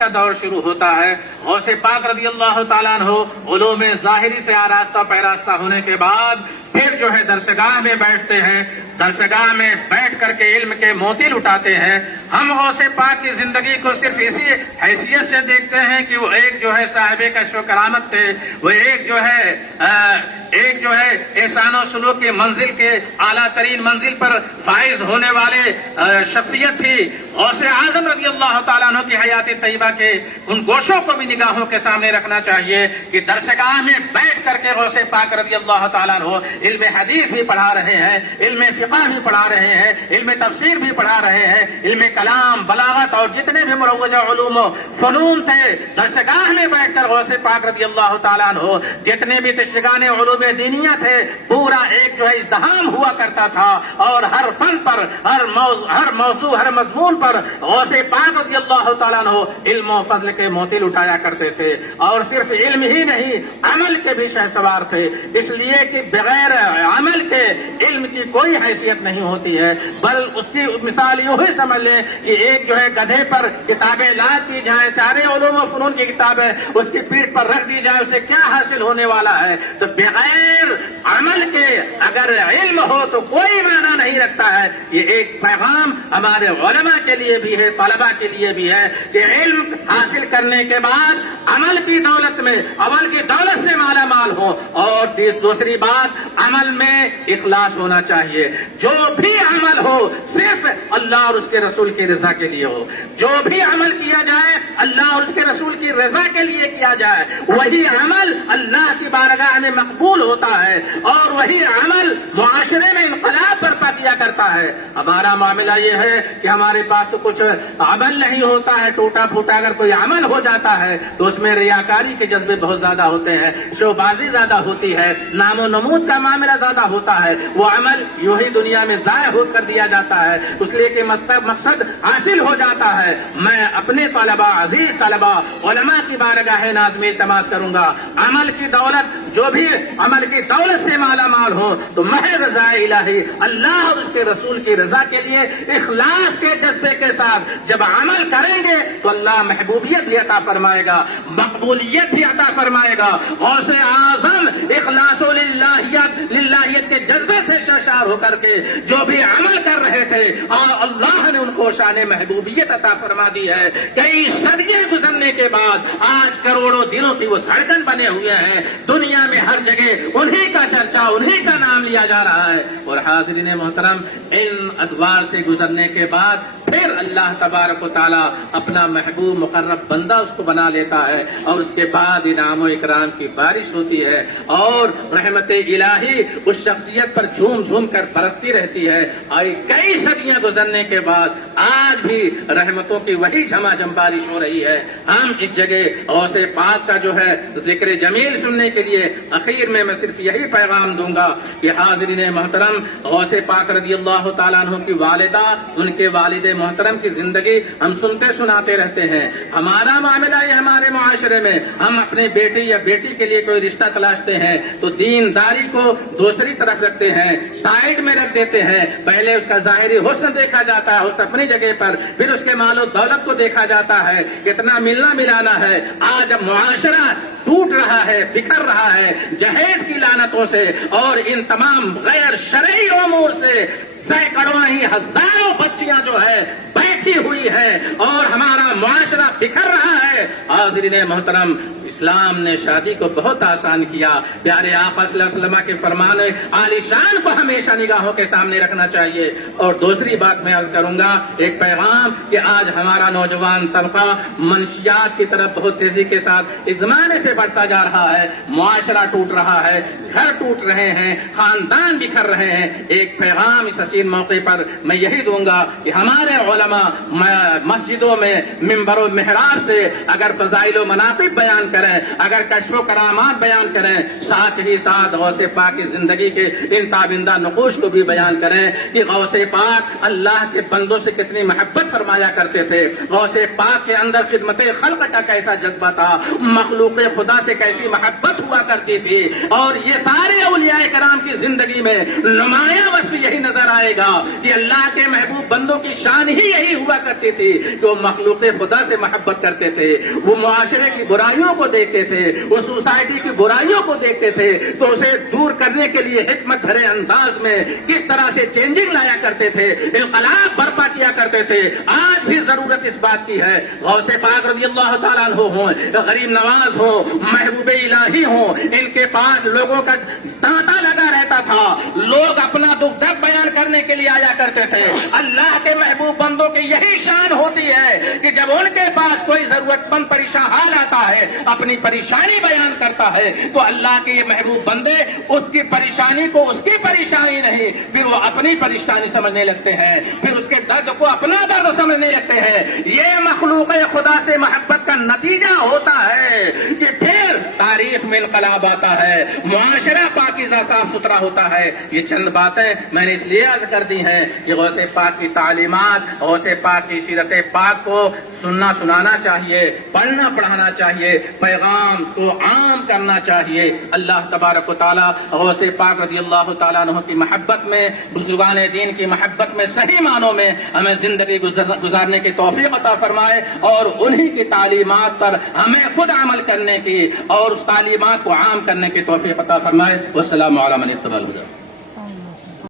کا دور شروع ہوتا ہے۔ غوث پاک رضی اللہ تعالیٰ عنہ علوم ظاہری سے آراستہ پیراستہ ہونے کے بعد پھر جو ہے درسگاہ میں بیٹھتے ہیں، درسگاہ میں بیٹھ کر کے علم کے موتی لٹاتے ہیں۔ ہم غوث پاک کی زندگی کو صرف اسی حیثیت سے دیکھتے ہیں کہ وہ ایک جو ہے صاحب کشف و کرامت تھے، وہ ایک جو ہے احسان و سلوک کی منزل کے اعلیٰ ترین منزل پر فائز ہونے والے شخصیت تھی۔ غوث اعظم رضی اللہ تعالیٰ عنہ کی حیات طیبہ کے ان گوشوں کو بھی نگاہوں کے سامنے رکھنا چاہیے کہ درسگاہ میں بیٹھ کر کے غوث پاک رضی اللہ تعالیٰ عنہ علم حدیث بھی پڑھا رہے ہیں، علم فقہ بھی پڑھا رہے ہیں، علم تفسیر بھی پڑھا رہے ہیں، علم کلام، بلاغت اور جتنے بھی مروجہ علوم و فنون تھے، درسگاہ میں بیٹھ کر غوث پاک رضی اللہ تعالیٰ عنہ جتنے بھی تشریحان علوم دینیہ تھے پورا ایک جو ہے ازدحام ہوا کرتا تھا، اور ہر فن پر، ہر موضوع، ہر مضمون پر غوث پاک رضی اللہ تعالیٰ عنہ علم و فضل کے موتی اٹھایا کرتے تھے، اور صرف علم ہی نہیں عمل کے بھی شہسوار تھے، اس لیے کہ بغیر عمل کے علم کی کوئی حیثیت نہیں ہوتی ہے۔ بل اس کی مثال یوں ہی سمجھ لیں کہ ایک جو ہے گدھے پر کتابیں لاد دی جائیں، سارے علوم و فنون کی کتابیں اس کی پیٹھ پر رکھ دی جائے، اسے کیا حاصل ہونے والا ہے؟ تو بغیر عمل کے اگر علم ہو تو کوئی معنی نہیں رکھتا ہے۔ یہ ایک پیغام ہمارے علماء کے لیے بھی ہے، طلباء کے لیے بھی ہے کہ علم حاصل کرنے کے بعد عمل کی دولت سے مالا مال ہو، اور دوسری بات عمل میں اخلاص ہونا چاہیے۔ جو بھی عمل ہو صرف اللہ اور اس کے رسول کی رضا کے لیے ہو، جو بھی عمل کیا جائے اللہ اور اس کے رسول کی رضا کے لیے کیا جائے، وہی عمل اللہ کی بارگاہ میں مقبول ہوتا ہے، اور وہی عمل معاشرے میں انقلاب برپا کیا کرتا ہے۔ ہمارا معاملہ یہ ہے کہ ہمارے پاس تو کچھ عمل نہیں ہوتا ہے، ٹوٹا پھوٹا اگر کوئی عمل ہو جاتا ہے تو اس میں ریاکاری کے جذبے بہت زیادہ ہوتے ہیں، شوبازی زیادہ ہوتی ہے، نام و نمود کا معاملہ زیادہ ہوتا ہے، وہ عمل یوں ہی دنیا میں ضائع ہو کر دیا جاتا ہے، اس لیے کہ مقصد حاصل ہو جاتا ہے۔ میں اپنے طلباء، عزیز طلباء، علماء کی بارگاہ ناز میں التماس کروں گا، عمل کی دولت، جو بھی عمل کی دولت سے مالا مال ہو تو محض رضا الہی، اللہ اور اس کے رسول کی رضا کے لیے اخلاص کے جذبے کے ساتھ جب عمل کریں گے تو اللہ محبوبیت بھی عطا فرمائے گا، مقبولیت بھی عطا فرمائے گا۔ غوث اعظم اخلاص و للہیت کے جذبے سے سرشار ہو کر کے جو بھی عمل کر رہے تھے، اور اللہ نے ان کو شان محبوبیت عطا فرما دی ہے۔ کئی صدیاں گزرنے کے بعد آج کروڑوں دلوں کی وہ دھڑکن بنے ہوئے ہیں، دنیا میں ہر جگہ انہی کا چرچا، انہی کا نام لیا جا رہا ہے۔ اور حاضرین محترم، ان ادوار سے گزرنے کے بعد پھر اللہ تبارک و تعالیٰ اپنا محبوب مقرب بندہ اس کو بنا لیتا ہے، اور اس کے بعد انعام و اکرام کی بارش ہوتی ہے، اور رحمت الہی اس شخصیت پر جھوم جھوم کر برستی رہتی ہے۔ اور کئی صدیاں گزرنے کے بعد آج بھی رحمتوں کی وہی جھماجھم بارش ہو رہی ہے۔ ہم اس جگہ غوث پاک کا جو ہے ذکر جمیل سننے کے لیے اخیر میں صرف یہی پیغام دوں گا کہ حاضرین محترم، غوث پاک رضی اللہ تعالیٰ عنہ کی والدہ، ان کے والد محترم کی زندگی ہم سنتے سناتے رہتے ہیں۔ ہمارا معاملہ یہ ہمارے معاشرے میں ہم اپنے بیٹے یا بیٹی کے لیے کوئی رشتہ تلاشتے ہیں تو دینداری کو دوسری طرف رکھتے ہیں، سائڈ میں رکھ دیتے ہیں۔ پہلے اس کا ظاہری حسن دیکھا جاتا ہے، حسن اپنی جگہ پر، پھر اس کے مال و دولت کو دیکھا جاتا ہے، کتنا ملنا ملانا ہے۔ آج اب معاشرہ ٹوٹ رہا ہے، بکھر رہا ہے جہیز کی لعنتوں سے اور ان تمام غیر شرعی امور سے۔ سینکڑوں ہی ہزاروں بچیاں جو ہے بیٹھی ہوئی ہے اور ہمارا معاشرہ بکھر رہا ہے۔ حاضرین محترم، اسلام نے شادی کو بہت آسان کیا۔ پیارے آقا صلی اللہ علیہ وسلم کے فرمان عالی شان کو ہمیشہ نگاہوں کے سامنے رکھنا چاہیے۔ اور دوسری بات میں عرض کروں گا، ایک پیغام کہ آج ہمارا نوجوان طبقہ منشیات کی طرف بہت تیزی کے ساتھ اس زمانے سے بڑھتا جا رہا ہے، معاشرہ ٹوٹ رہا ہے، گھر ٹوٹ رہے ہیں، خاندان بکھر رہے ہیں۔ ایک پیغام اس حسین موقع پر میں یہی دوں گا کہ ہمارے علماء مسجدوں میں منبر و محراب سے اگر فضائل و مناقب بیان کریں کریں، اگر کشف و کرامات بیان کریں، ساتھ ہی ساتھ غوث پاک کی زندگی کے ان تابندہ نقوش کو بھی بیان کریں کہ غوث پاک اللہ کے بندوں سے کتنی محبت فرمایا کرتے تھے، غوث پاک کے اندر خدمت خلق کا کیسا جذبہ تھا، مخلوق خدا سے کیسی محبت ہوا کرتی تھی، اور یہ سارے اولیاء کرام کی زندگی میں نمایاں وصف یہی نظر آئے گا کہ اللہ کے محبوب بندوں کی شان ہی یہی ہوا کرتی تھی کہ وہ مخلوق خدا سے محبت کرتے تھے، وہ معاشرے کی برائیوں کو دیکھتے تھے، وہ سوسائٹی کی برائیوں کو دیکھتے تھے تو اسے دور کرنے کے لیے حکمت بھرے انداز میں کس طرح سے چینجنگ لایا کرتے تھے، انقلاب برپا کیا کرتے تھے۔ آج بھی ضرورت اس بات کی ہے، غوث پاک رضی اللہ تعالیٰ عنہ ہوں، غریب نواز ہوں، محبوب الہی ہوں، ان کے پاس لوگوں کا تانتا لگا رہتا تھا، لوگ اپنا دکھ درد بیان کرنے کے لیے آیا کرتے تھے۔ اللہ کے محبوب بندوں کی یہی شان ہوتی ہے کہ جب ان کے پاس کوئی ضرورت مند پریشان حال آتا ہے، اپنی پریشانی بیان کرتا ہے تو اللہ کے یہ محبوب بندے اس کی پریشانی کو اس کی پریشانی نہیں، پھر وہ اپنی پریشانی سمجھنے لگتے ہیں، پھر اس کے درد کو اپنا درد سمجھنے لگتے ہیں۔ یہ مخلوق خدا سے محبت کا نتیجہ ہوتا ہے کہ پھر تاریخ میں انقلاب آتا ہے، معاشرہ پاکیزہ صاف ستھرا ہوتا ہے۔ یہ چند باتیں میں نے اس لیے عرض کر دی ہیں کہ غوث پاک کی تعلیمات، غوث پاک کی سیرت پاک کو سننا سنانا چاہیے، پڑھنا پڑھانا چاہیے، پیغام کو عام کرنا چاہیے۔ اللہ تبارک و تعالیٰ غوث پاک رضی اللہ تعالیٰ عنہ کی محبت میں، بزرگان دین کی محبت میں صحیح معنوں میں ہمیں زندگی گزارنے کی توفیق عطا فرمائے، اور انہی کی تعلیمات پر ہمیں خود عمل کرنے کی اور اس تعلیمات کو عام کرنے کی توفیق عطا فرمائے۔ والسلام علی من اتبع الہدی۔